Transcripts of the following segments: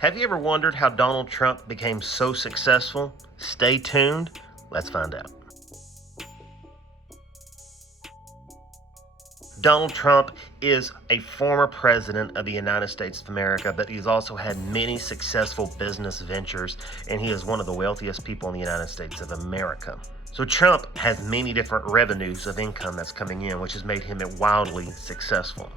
Have you ever wondered how Donald Trump became so successful? Stay tuned. Let's find out. Donald Trump is a former president of the United States of America, but he's also had many successful business ventures, and he is one of the wealthiest people in the United States of America. So Trump has many different revenues of income that's coming in, which has made him wildly successful.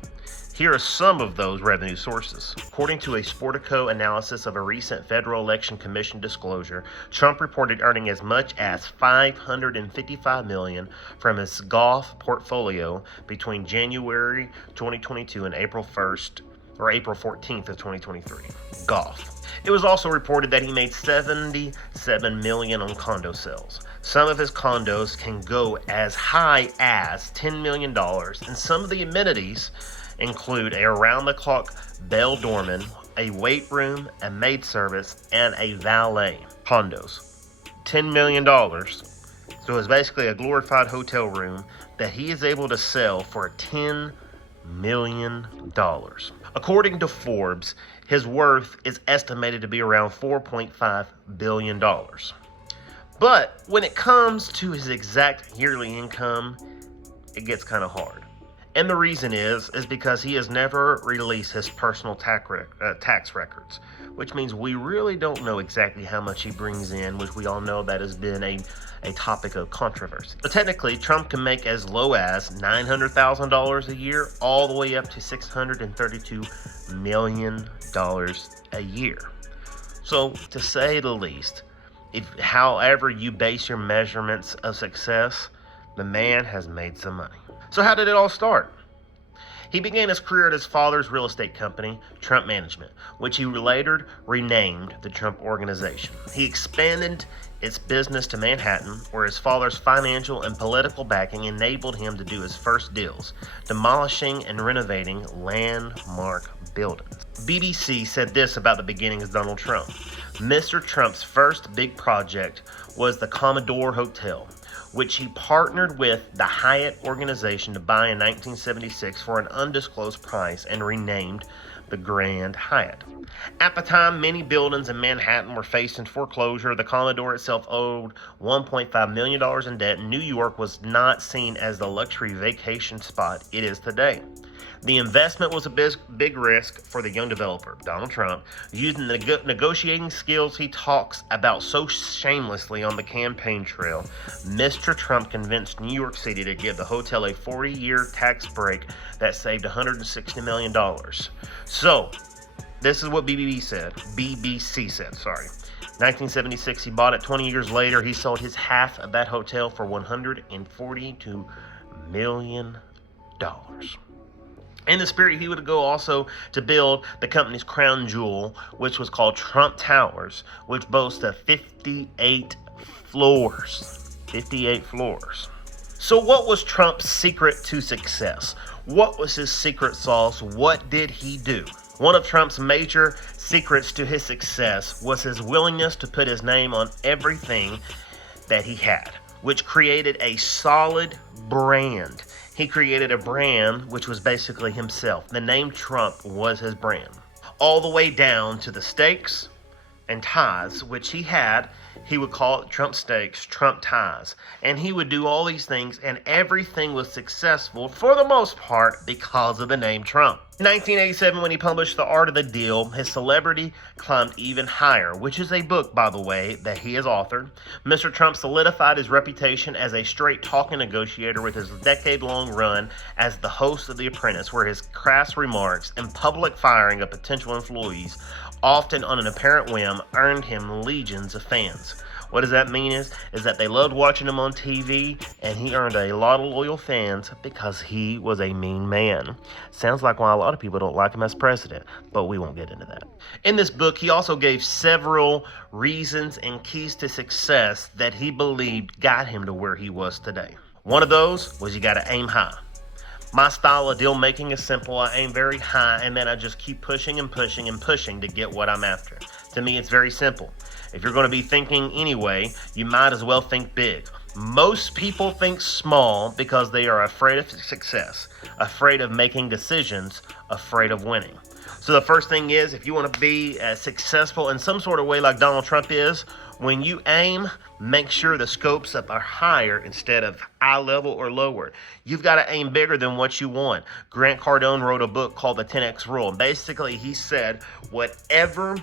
Here are some of those revenue sources. According to a Sportico analysis of a recent Federal Election Commission disclosure, Trump reported earning as much as $555 million from his golf portfolio between January 2022 and April 1st or April 14th of 2023. Golf. It was also reported that he made $77 million on condo sales. Some of his condos can go as high as $10 million, and some of the amenities include a around-the-clock bell doorman, a weight room, a maid service, and a valet. Condos. $10 million. So it's basically a glorified hotel room that he is able to sell for $10 million. According to Forbes, his worth is estimated to be around $4.5 billion. But when it comes to his exact yearly income, it gets kind of hard. And the reason is because he has never released his personal tax records, which means we really don't know exactly how much he brings in, which we all know that has been a topic of controversy. But technically, Trump can make as low as $900,000 a year, all the way up to $632 million a year. So, to say the least, however you base your measurements of success, the man has made some money. So how did it all start? He began his career at his father's real estate company, Trump Management, which he later renamed the Trump Organization. He expanded its business to Manhattan, where his father's financial and political backing enabled him to do his first deals, demolishing and renovating landmark buildings. BBC said this about the beginnings of Donald Trump. Mr. Trump's first big project was the Commodore Hotel, which he partnered with the Hyatt organization to buy in 1976 for an undisclosed price and renamed the Grand Hyatt. At the time, many buildings in Manhattan were facing foreclosure. The Commodore itself owed $1.5 million in debt, and New York was not seen as the luxury vacation spot it is today. The investment was a big risk for the young developer, Donald Trump, using the negotiating skills he talks about so shamelessly on the campaign trail. Mr. Trump convinced New York City to give the hotel a 40-year tax break that saved $160 million. So, this is what BBC said. 1976, he bought it. 20 years later, he sold his half of that hotel for $142 million. In the spirit, he would go also to build the company's crown jewel, which was called Trump Towers, which boasts of 58 floors. 58 floors. So what was Trump's secret to success? What was his secret sauce? What did he do? One of Trump's major secrets to his success was his willingness to put his name on everything that he had, which created a solid brand. He created a brand which was basically himself. The name Trump was his brand. All the way down to the steaks and ties, which he had. He would call it Trump steaks, Trump ties. And he would do all these things, and everything was successful for the most part because of the name Trump. In 1987, when he published The Art of the Deal, his celebrity climbed even higher, which is a book, by the way, that he has authored. Mr. Trump solidified his reputation as a straight-talking negotiator with his decade-long run as the host of The Apprentice, where his crass remarks and public firing of potential employees, often on an apparent whim, earned him legions of fans. What does that mean is that they loved watching him on TV, and he earned a lot of loyal fans because he was a mean man. Sounds like why a lot of people don't like him as president, but we won't get into that. In this book, he also gave several reasons and keys to success that he believed got him to where he was today. One of those was you got to aim high. My style of deal making is simple. I aim very high, and then I just keep pushing and pushing and pushing to get what I'm after. To me, it's very simple. If you're going to be thinking anyway, you might as well think big. Most people think small because they are afraid of success, afraid of making decisions, afraid of winning. So the first thing is, if you want to be successful in some sort of way like Donald Trump is, when you aim, make sure the scopes up are higher instead of eye level or lower. You've got to aim bigger than what you want. Grant Cardone wrote a book called The 10X Rule. Basically, he said, whatever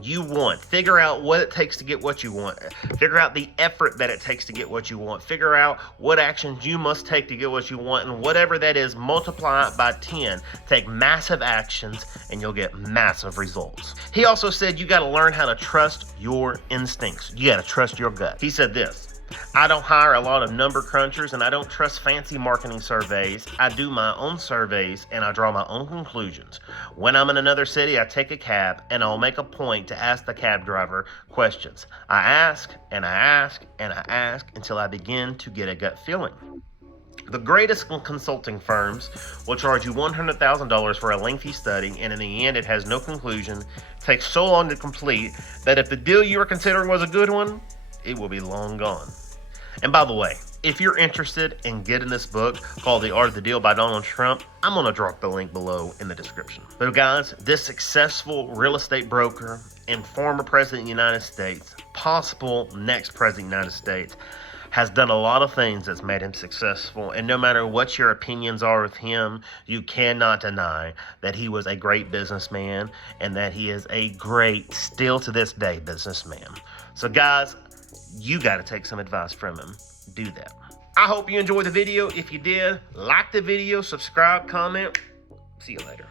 you want, figure out what it takes to get what you want. Figure out the effort that it takes to get what you want. Figure out what actions you must take to get what you want, and whatever that is, multiply it by 10. Take massive actions and you'll get massive results. He also said you got to learn how to trust your instincts. You got to trust your gut. He said this: I don't hire a lot of number crunchers, and I don't trust fancy marketing surveys. I do my own surveys and I draw my own conclusions. When I'm in another city, I take a cab and I'll make a point to ask the cab driver questions. I ask and I ask and I ask until I begin to get a gut feeling. The greatest consulting firms will charge you $100,000 for a lengthy study, and in the end it has no conclusion, takes so long to complete that if the deal you are considering was a good one, it will be long gone. And by the way, if you're interested in getting this book called The Art of the Deal by Donald Trump, I'm going to drop the link below in the description. But guys, this successful real estate broker and former president of the United States, possible next president of the United States, has done a lot of things that's made him successful. And no matter what your opinions are of him, you cannot deny that he was a great businessman and that he is a great, still to this day, businessman. So guys, you got to take some advice from him. Do that. I hope you enjoyed the video. If you did, like the video, subscribe, comment. See you later.